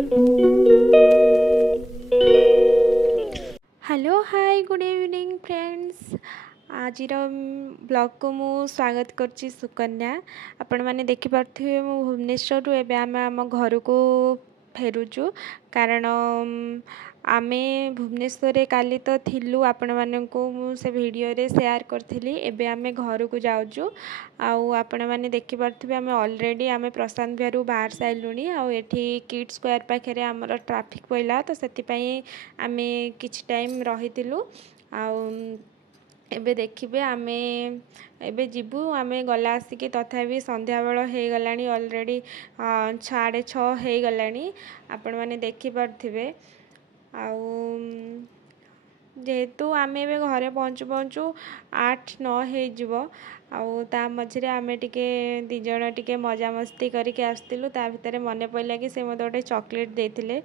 Hello hi good evening friends. आज blog को मु स्वागत करची सुकन्या। आपण माने देखि पारथिबे मु भुवनेश्वर रु एबे आम घर को फेरुचु कारण आमे भुवनेश्वर रे काली तो थिलु आपण माने को मु से वीडियो रे शेयर करथिली। एबे आमे घर को जाउचु आउ आपण माने देखि पारथिबे आमे ऑलरेडी आमे प्रशांत विहार बाहर साइलुनी आउ एठी किड स्क्वायर पाखे रे हमर ट्रैफिक पइला तो सेति पई आमे किछ टाइम रहितिलु आउ एबे देखिबे आमे एबे जिबु आमे गला आसिकी तथापि संध्या बेଳ हे गलानी ऑलरेडी 6:30 हे गलानी आपण माने देखि पारथिबे आउ जेहेतु आमे एबे घरे पहुँचु पहुँचु 8-9 हे जिवो आउ ता मझरे आमे टिके दी जण टिके मजा मस्ती करके आस्तिलु। ता भितरे मने पइला कि से मते गोटे चॉकलेट देथिले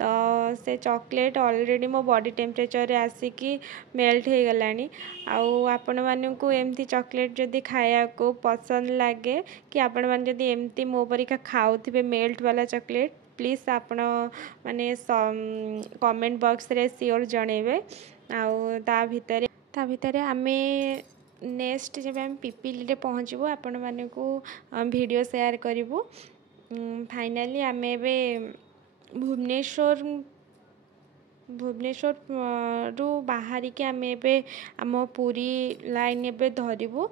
तो से चॉकलेट ऑलरेडी मो बॉडी टेम्परेचर रे आसिकी मेल्ट हे गलानी आउ आपण माने को एमती चॉकलेट जदी खाया को पसंद लागे कि आपण माने जदी एमती मो परिका खाउथिबे मेल्ट वाला चॉकलेट प्लीज आपण माने कमेंट बॉक्स रे श्योर जणेबे आउ ता भितरे आमे नेक्स्ट जब हम पिपिली रे पहुँचबो आपण माने को वीडियो शेयर करिवो। फाइनली आमे एबे भुवनेश्वर रु बाहरी के आमे एबे आम पुरी लाइन एबे धरिबो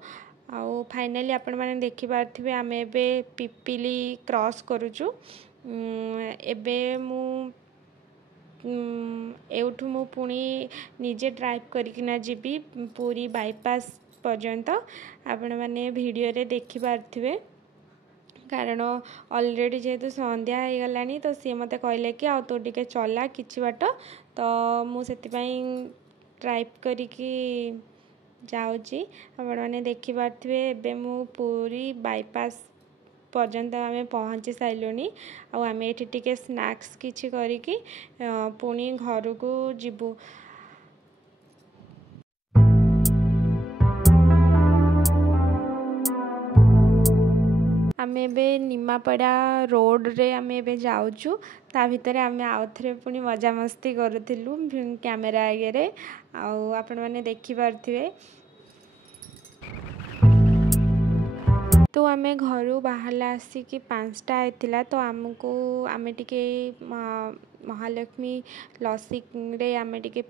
आउ फाइनली आपण माने देखि पारथिबे आमे एबे पिपिली क्रॉस करूचु। एबे मु एउठु मु पुणी निजे ड्राइव करिकिना जीबी पूरी बाईपास पर्यंत आपण माने वीडियो रे देखि पारथिबे कारण ऑलरेडी जेहेतु संध्या हो गलानी तो सी मते कहले कि आ तो टिके चला किछि बाट तो मु सेति पई ड्राइव करिकी जाउची। आपण माने देखि पारथिबे एबे मु पूरी बाईपास पर्यंत आमे पहुँची साइलुनी आउ आमे एठी टिके स्नैक्स किछि करिकी पुणी घर को जिबु। आमे एबे निमापड़ा रोड रे आमे एबे जाउचु ता भितरे आमे आउथरे पुणी मजा मस्ती करूथिलु कैमरा आगे रे आउ आपण माने देखि पारथिबे। तो आमे घरू बाहरला आसिकी 5टा आइतिला तो आमको आमे टिके महालक्ष्मी लस्सी रे आमे टिके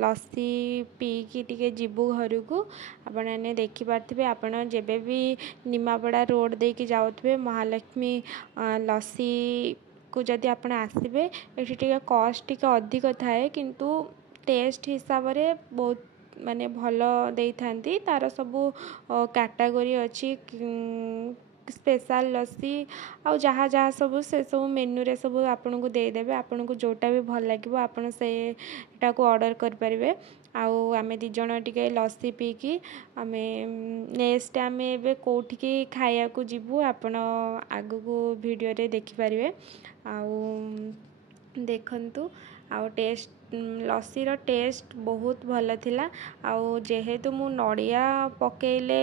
लस्सी पीकी टिके जिबु घर को आपण माने देखि पारथिबे। आपण जेबे भी निमापड़ा रोड देकी जाउथबे महालक्ष्मी लस्सी को जदी आपण आसीबे एठी टिके कॉस्ट टिके अधिक थाए किंतु टेस्ट हिसाब रे बहुत माने भलो देई थांती तार सबु कैटेगरी अछि स्पेशल लस्सी आउ जहाँ जहाँ सबु से सब मेन्यू रे सब आपन को दे देबे आपन को जोटा भी भल लागिवो आपन से एटा को ऑर्डर कर परिबे। आउ आमे दी जण टिके लस्सी पीकी आमे नेक्स्ट आमे एबे कोठी की खाया को जिबु आपण आगु को वीडियो रे देखि परिबे। आउ देखंतु आउ टेस्ट लस्सी रो टेस्ट बहुत भल थिला आउ जेहेतु मु नड़िया पकेइले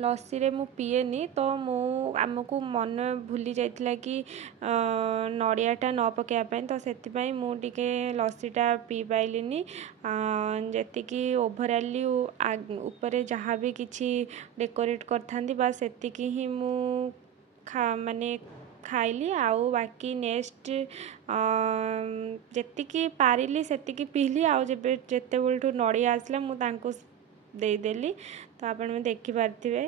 लस्सी रे मु पिएनी तो मु आमको मन भूली जाइतिला कि नड़ियाटा न पकेया पई तो सेति पई मु टिके लस्सीटा पी पाइलिनी जेति कि ओवरऑली ऊपर जहाँ भी किछि डेकोरेट करथांदी बा सेति कि ही मु माने खाइली आउ बाकी नेक्स्ट जेतिकी पारिली सेतिकी पीली आउ जेते बेलठू नड़िया आसला मु तांको दे देली तो आपण में देखि पारथिबे।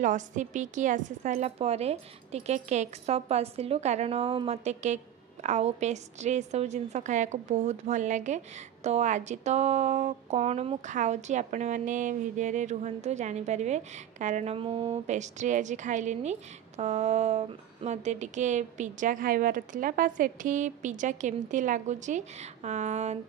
लस्सी पी की आसी सारा परे टिके केक शॉप आसिलु कारण मते केक आउ पेस्ट्री सब जिनस खाया को बहुत भल लगे तो आज तो कौन मु खाऊची आपण माने वीडियो रे रुहंतु जानि परिबे कारण मु पेस्ट्री आज खाइलिनी तो मते टिके पिज्जा खाइबार थिला बा सेठी पिज्जा केमती लागुची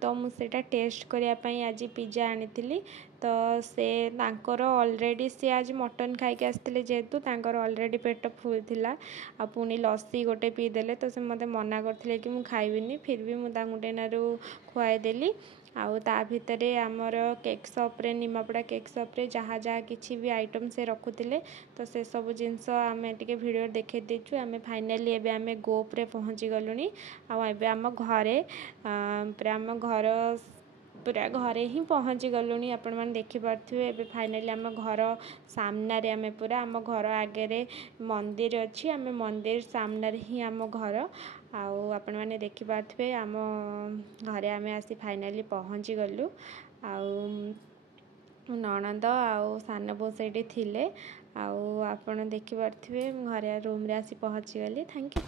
तो मु सेटा टेस्ट करिया पई आज पिज्जा आनिथिली तो से तांकर ऑलरेडी सी आज मटन खाइके आसते जेहेतु तांकर ऑलरेडी पेट फुल थिला आ पुणी लस्सी गोटे पीदेले तो से मते मना करथिले कि मु खाइबिनी फिर भी मु तांकु टेनारू खुआई देली आउ ता भितरे आमर केक शॉप रे निमापड़ा केक शॉप रे जहाँ जहाँ किछि भी आइटम से रखुथिले तो से सब जिनस आमे टिके वीडियो देखे देछु आमे फाइनली एबे आमे गोप रे पहुँची गलुनी आ एबे आम घरे पूरा आम घर पूरा घरे ही पहुँची गलुनी आपण मैंने देखिपे एबे फाइनली आम घर सामना रे आमे पूरा आम घर आगे मंदिर अच्छी आम मंदिर सामना रे ही आम घर आउ आपण मैंने देखिपे आम घरे आमे आसी फाइनली पहुँची गलु आउ ननद आउ सान बो सेठी थिले आउ आपण देखिपे घरे रूम रे आसी पहुँची गली थैंक यू।